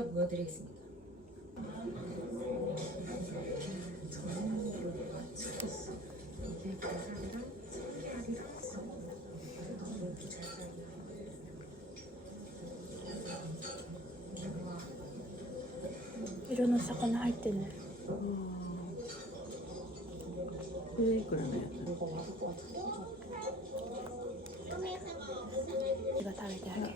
먼저 보여드리겠습니다. 전문용어가 찍혔어. 이게 계산이랑 색깔이랑 써. 이렇게 잘 살려. 이런魚入ってんね。これね。が食べてあげる。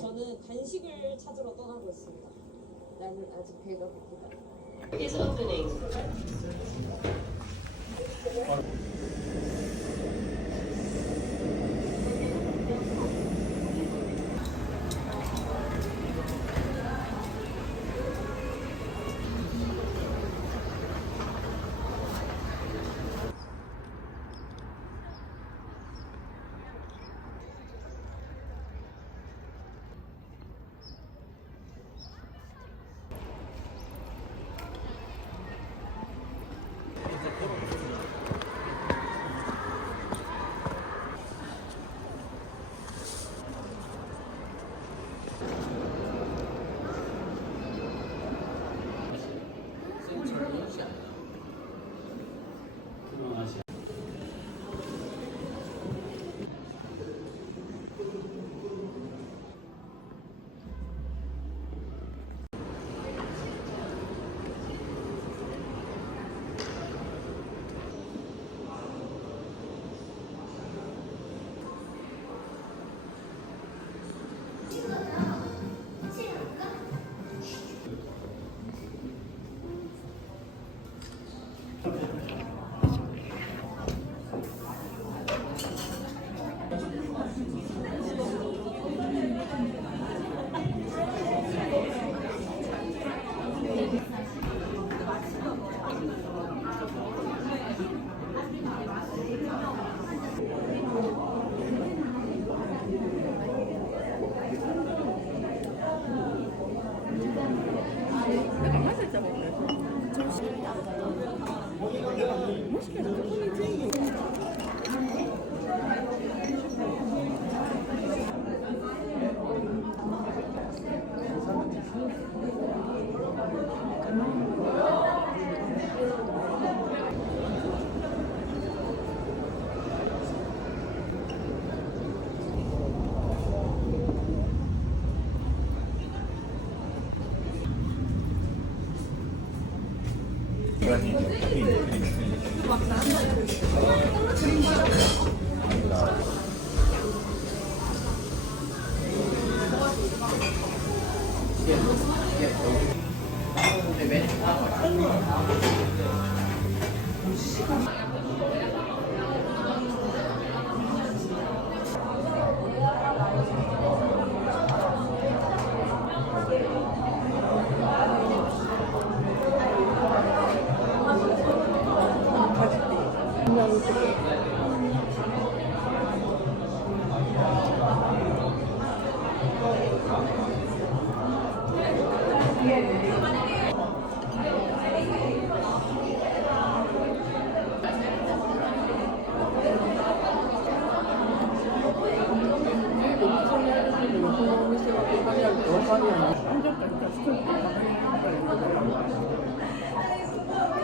저는 간식을 찾으러 떠나고 있습니다. 나는 아직 배가 고프다.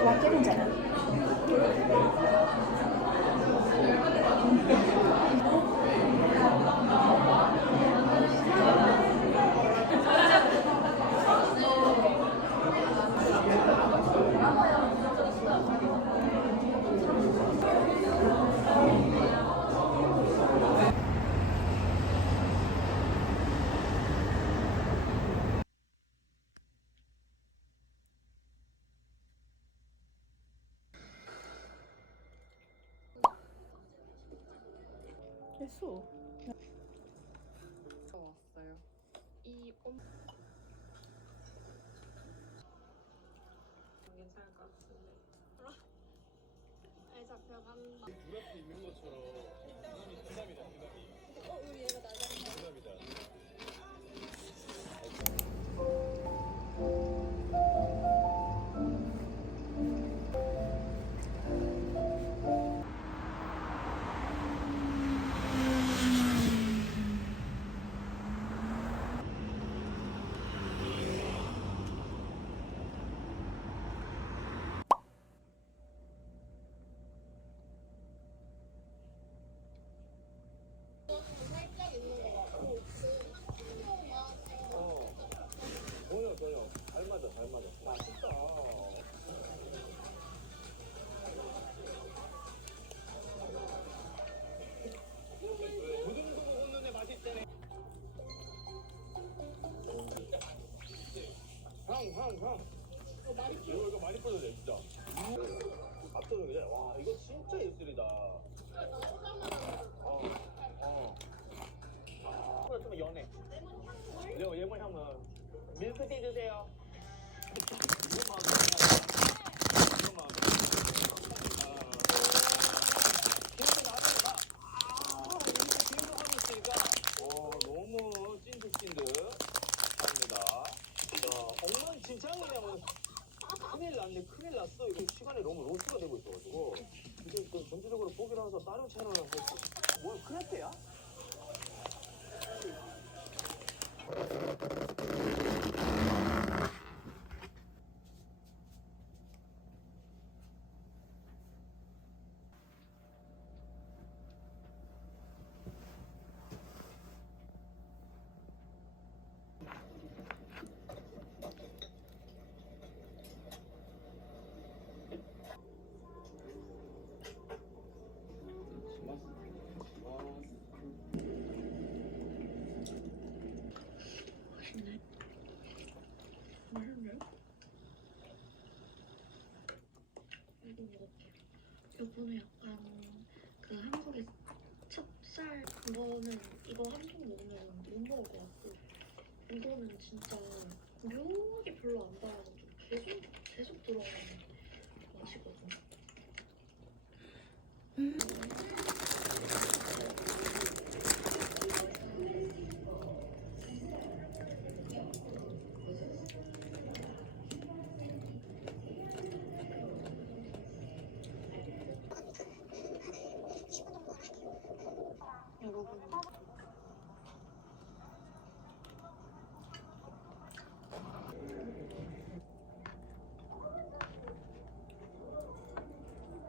分けるんじゃない？ 됐어. 왔어요. 이 괜찮을 것 같은데. 애 잡혀간다. 눈앞에 있는 것처럼 부담이다. 우리 얘가 나잖아. 부담이다. 이거 많이 뿌려야 돼 진짜. 압도는 그래. 와 이거 진짜 예술이다. 좀 연해. 그리고 레몬 향은 밀크티 드세요. 이거 너무 찐득찐득합니다. 엉망진창이냐면 큰일 났네, 큰일 났어. 이거 시간이 너무 로스가 되고 있어가지고 이제 그 전체적으로 보기로 해서 다른 채널을 해서 뭐 크레페야? 요거는 약간 그 한국의 찹쌀 그거는 이거 한 통 먹으면 못 먹을 것 같고 이거는 진짜 묘하게 별로 안 달아가지고 계속 들어가는 맛이거든.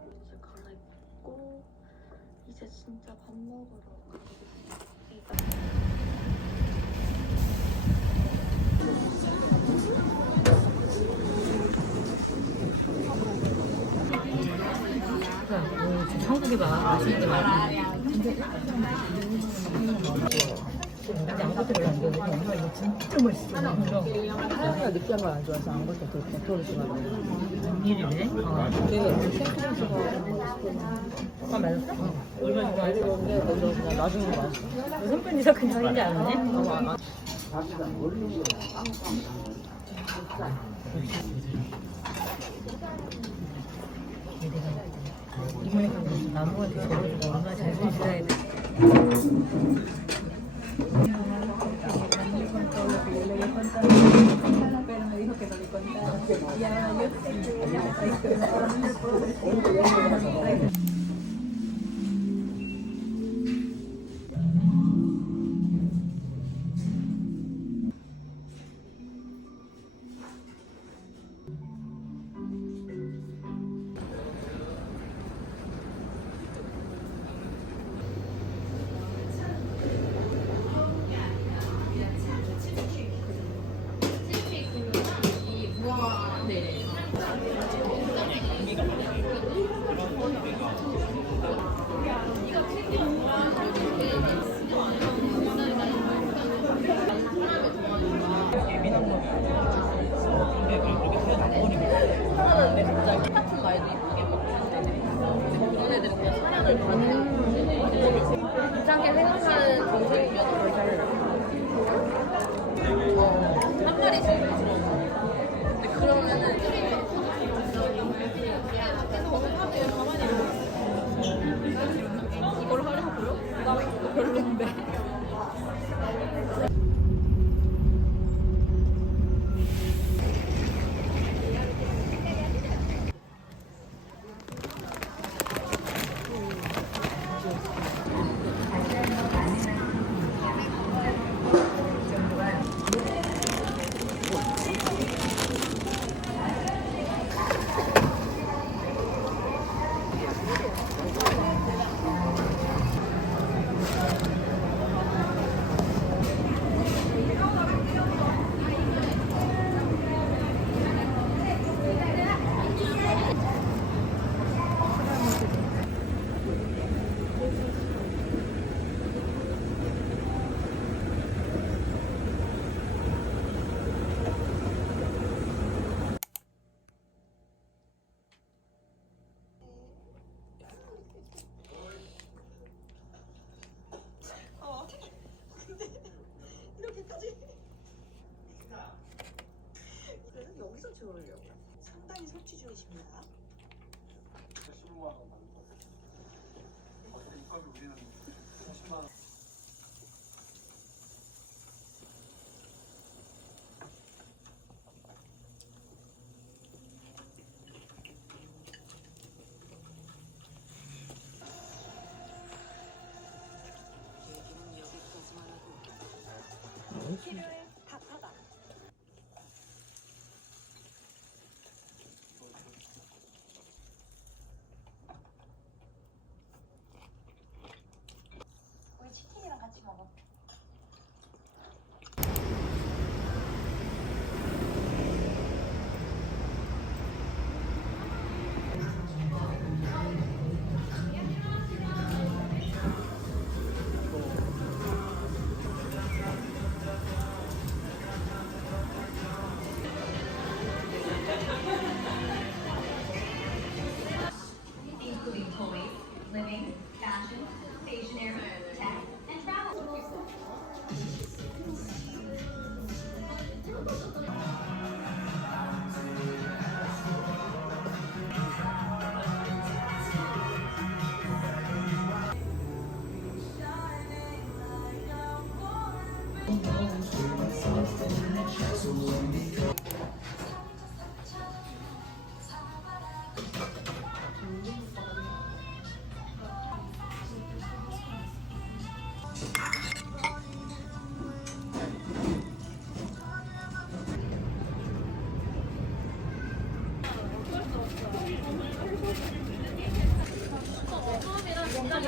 옷을 갈아입고 이제 진짜 밥 먹으러 가보겠습니다. 한국에 맛있는 게 많아. 아무것도 별로 안 좋아해서 엄마 이거 진짜 맛있어. 하나가 느끼한 걸 안 좋아해서 아무것도 더 버터를 좋아하거든. 일이네? 내가 생크림 좋아하고. 맛있어? 얼마나 좋아하는데 그냥 나중에 맛있어. 선배님 저 근처인지 아네? 이모니까 나무한테 저러고 얼마나 잘 손질해야 돼. 예민한 건 근데 그렇게 새 남거니까 들어오려고요. 상당히 설치 중이십니다. 15만 원 받는 거. 어차피 입값이 우리는 10만 원. 얘기는 여기까지만 하고 필요에 답하다. 우리 치킨이랑 같이 먹어. including toys, living, fashion, stationery, tech, and travel. 처음이라 진짜